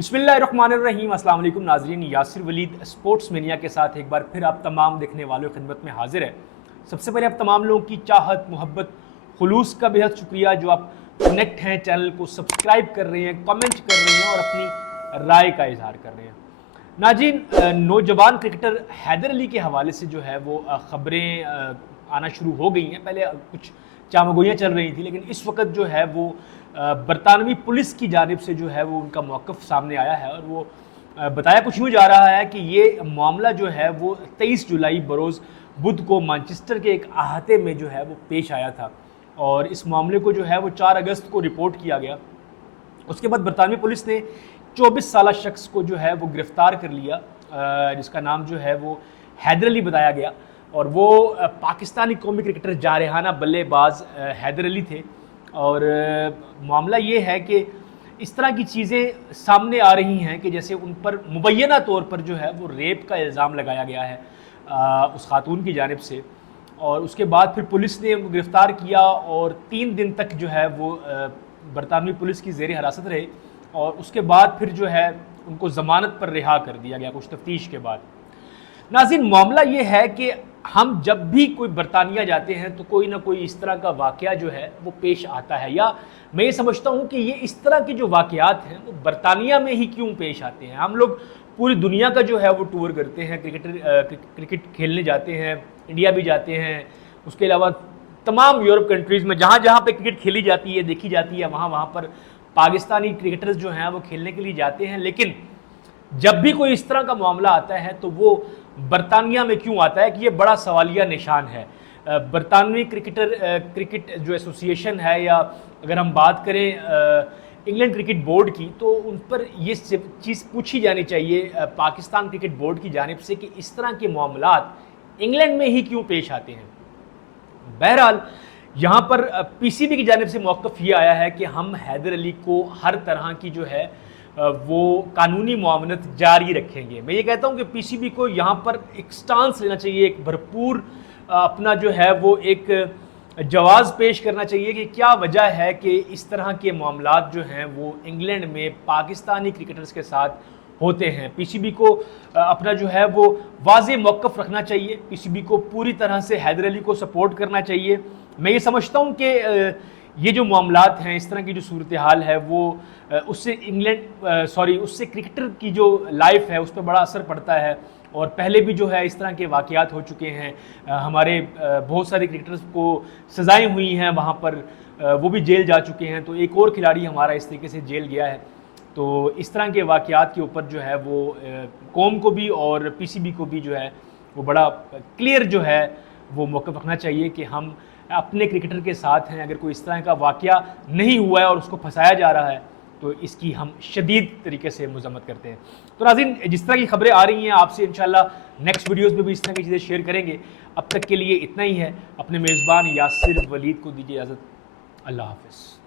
बिस्मिल्लाहिर्रहमानिर्रहीम। अस्सलाम वालेकुम नाज़रीन, यासिर वलीद स्पोर्ट्स मेनिया के साथ एक बार फिर आप तमाम देखने वालों की खिदमत में हाजिर है। सबसे पहले आप तमाम लोगों की चाहत, मोहब्बत, खुलूस का बेहद शुक्रिया जो आप कनेक्ट हैं, चैनल को सब्सक्राइब कर रहे हैं, कमेंट कर रहे हैं और अपनी राय का इजहार कर रहे हैं। नाज़रीन, नौजवान क्रिकेटर हैदर अली के हवाले से जो है वो खबरें आना शुरू हो गई हैं। पहले कुछ चामगोइयाँ चल रही थी, लेकिन इस वक्त जो है वो बरतानवी पुलिस की जानिब से जो है वो उनका मौक़िफ़ सामने आया है और वो बताया कुछ यूँ जा रहा है कि ये मामला जो है वो 23 जुलाई बरोज़ बुध को मैनचेस्टर के एक अहाते में जो है वो पेश आया था और इस मामले को जो है वो 4 अगस्त को रिपोर्ट किया गया। उसके बाद बरतानवी पुलिस ने 24 साला शख्स को जो है वो गिरफ़्तार कर लिया, जिसका नाम जो है वो हैदर अली बताया गया और वो पाकिस्तानी कौमी क्रिकेटर जारहाना बल्लेबाज हैदर अली थे। और मामला ये है कि इस तरह की चीज़ें सामने आ रही हैं कि जैसे उन पर मुबैना तौर पर जो है वो रेप का इल्ज़ाम लगाया गया है उस खातून की जानिब से। और उसके बाद फिर पुलिस ने गिरफ़्तार किया और 3 दिन तक जो है वो बरतानवी पुलिस की ज़ेर हिरासत रहे और उसके बाद फिर जो है उनको ज़मानत पर रिहा कर दिया गया कुछ तफ्तीश के बाद। नाज़रीन, मामला ये है कि हम जब भी कोई बरतानिया जाते हैं तो कोई ना कोई इस तरह का वाक़या जो है वो पेश आता है, या मैं ये समझता हूँ कि ये इस तरह के जो वाक़यात हैं वो बरतानिया में ही क्यों पेश आते हैं। हम लोग पूरी दुनिया का जो है वो टूर करते हैं, क्रिकेट खेलने जाते हैं, इंडिया भी जाते हैं, उसके अलावा तमाम यूरोप कंट्रीज़ में जहाँ जहाँ पे क्रिकेट खेली जाती है, देखी जाती है, वहाँ वहाँ पर पाकिस्तानी क्रिकेटर्स जो हैं वो खेलने के लिए जाते हैं। लेकिन जब भी कोई इस तरह का मामला आता है तो वो बरतानिया में क्यों आता है कि ये बड़ा सवालिया निशान है। बरतानवी क्रिकेट जो एसोसिएशन है, या अगर हम बात करें इंग्लैंड क्रिकेट बोर्ड की, तो उन पर ये चीज़ पूछी जानी चाहिए पाकिस्तान क्रिकेट बोर्ड की जानिब से कि इस तरह के मामलात इंग्लैंड में ही क्यों पेश आते हैं। बहरहाल यहाँ पर पीसीबी की जानिब से मौक़िफ़ ये आया है कि हम हैदर अली को हर तरह की जो है वो कानूनी मुआवनत जारी रखेंगे। मैं ये कहता हूँ कि पीसीबी को यहाँ पर एक स्टांस लेना चाहिए, एक भरपूर अपना जो है वो एक जवाज़ पेश करना चाहिए कि क्या वजह है कि इस तरह के मामलात जो हैं वो इंग्लैंड में पाकिस्तानी क्रिकेटर्स के साथ होते हैं। पीसीबी को अपना जो है वो वाज़ेह मौक़िफ़ रखना चाहिए, पीसीबी को पूरी तरह से हैदर अली को सपोर्ट करना चाहिए। मैं ये समझता हूँ कि ये जो मामलात हैं, इस तरह की जो सूरत हाल है वो उससे उससे क्रिकेटर की जो लाइफ है उस पर बड़ा असर पड़ता है। और पहले भी जो है इस तरह के वाक़यात हो चुके हैं, हमारे बहुत सारे क्रिकेटर्स को सज़ाएँ हुई हैं वहाँ पर, वो भी जेल जा चुके हैं। तो एक और खिलाड़ी हमारा इस तरीके से जेल गया है। तो इस तरह के वाक़यात के ऊपर जो है वो कौम को भी और पीसीबी को भी जो है वो बड़ा क्लियर जो है वो मौक़िफ़ रखना चाहिए कि हम अपने क्रिकेटर के साथ हैं। अगर कोई इस तरह का वाक़या नहीं हुआ है और उसको फंसाया जा रहा है तो इसकी हम शदीद तरीके से मज़म्मत करते हैं। तो नाज़रीन, जिस तरह की खबरें आ रही हैं आपसे इंशाल्लाह नेक्स्ट वीडियोज़ में भी इस तरह की चीज़ें शेयर करेंगे। अब तक के लिए इतना ही है। अपने मेज़बान यासिर वलीद को दीजिए इजाज़त। अल्लाह हाफ़िज़।